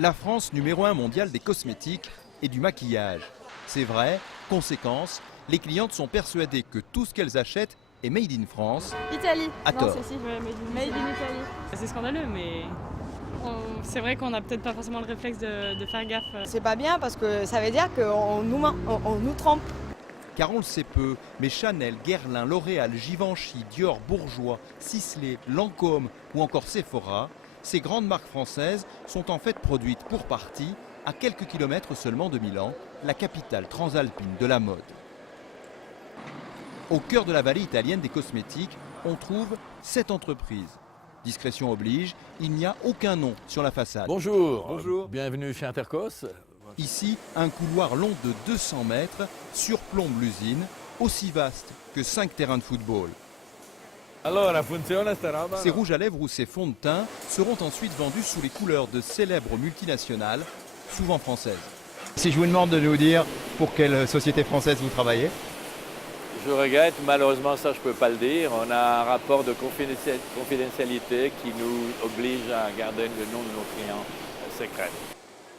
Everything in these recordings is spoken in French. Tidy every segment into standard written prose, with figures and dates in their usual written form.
La France numéro 1 mondial des cosmétiques et du maquillage. C'est vrai, conséquence, les clientes sont persuadées que tout ce qu'elles achètent est made in France. Italie. À Non, tort. c'est si, made in Italy. C'est scandaleux, mais c'est vrai qu'on n'a peut-être pas forcément le réflexe de faire gaffe. C'est pas bien parce que ça veut dire qu'on nous trompe. Car on le sait peu, mais Chanel, Guerlain, L'Oréal, Givenchy, Dior, Bourjois, Sisley, Lancôme ou encore Sephora, ces grandes marques françaises sont en fait produites pour partie à quelques kilomètres seulement de Milan, la capitale transalpine de la mode. Au cœur de la vallée italienne des cosmétiques, on trouve 7 entreprises. Discrétion oblige, il n'y a aucun nom sur la façade. Bonjour. Bonjour. Bienvenue chez Intercos. Ici, un couloir long de 200 mètres surplombe l'usine, aussi vaste que 5 terrains de football. Allora, funziona sta roba? Ces rouges à lèvres ou ces fonds de teint seront ensuite vendus sous les couleurs de célèbres multinationales, souvent françaises. Si je vous demande de nous dire pour quelle société française vous travaillez? Je regrette, malheureusement ça je ne peux pas le dire. On a un rapport de confidentialité qui nous oblige à garder le nom de nos clients secret.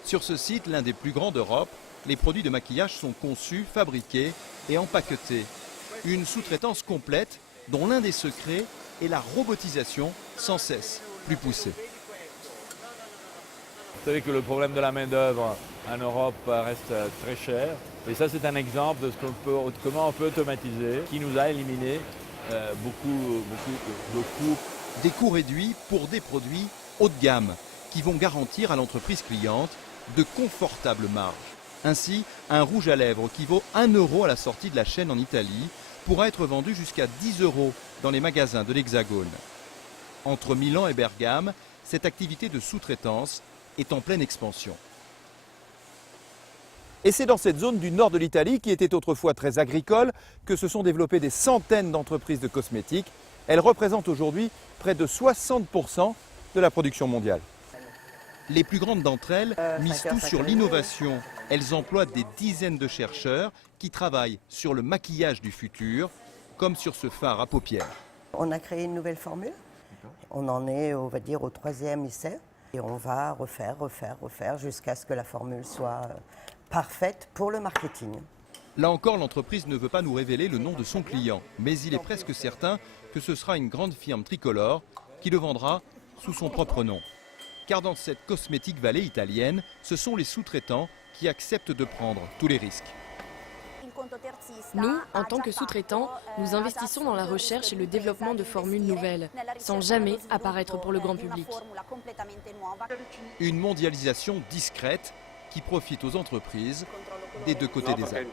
Sur ce site, l'un des plus grands d'Europe, les produits de maquillage sont conçus, fabriqués et empaquetés. Une sous-traitance complète dont l'un des secrets est la robotisation sans cesse plus poussée. Vous savez que le problème de la main-d'œuvre en Europe reste très cher. Et ça, c'est un exemple de comment on peut automatiser, qui nous a éliminé beaucoup de coûts. Des coûts réduits pour des produits haut de gamme qui vont garantir à l'entreprise cliente de confortables marges. Ainsi, un rouge à lèvres qui vaut 1 € à la sortie de la chaîne en Italie pourra être vendu jusqu'à 10 € dans les magasins de l'Hexagone. Entre Milan et Bergame, cette activité de sous-traitance est en pleine expansion. Et c'est dans cette zone du nord de l'Italie, qui était autrefois très agricole, que se sont développées des centaines d'entreprises de cosmétiques. Elles représentent aujourd'hui près de 60% de la production mondiale. Les plus grandes d'entre elles misent tout sur l'innovation. Elles emploient des dizaines de chercheurs qui travaillent sur le maquillage du futur, comme sur ce fard à paupières. On a créé une nouvelle formule. On en est, on va dire, au 3e essai. Et on va refaire jusqu'à ce que la formule soit parfaite pour le marketing. Là encore, l'entreprise ne veut pas nous révéler le nom de son client, mais il est presque certain que ce sera une grande firme tricolore qui le vendra sous son propre nom. Car dans cette cosmétique vallée italienne, ce sont les sous-traitants qui acceptent de prendre tous les risques. Nous, en tant que sous-traitants, nous investissons dans la recherche et le développement de formules nouvelles, sans jamais apparaître pour le grand public. Une mondialisation discrète qui profite aux entreprises des deux côtés des Alpes.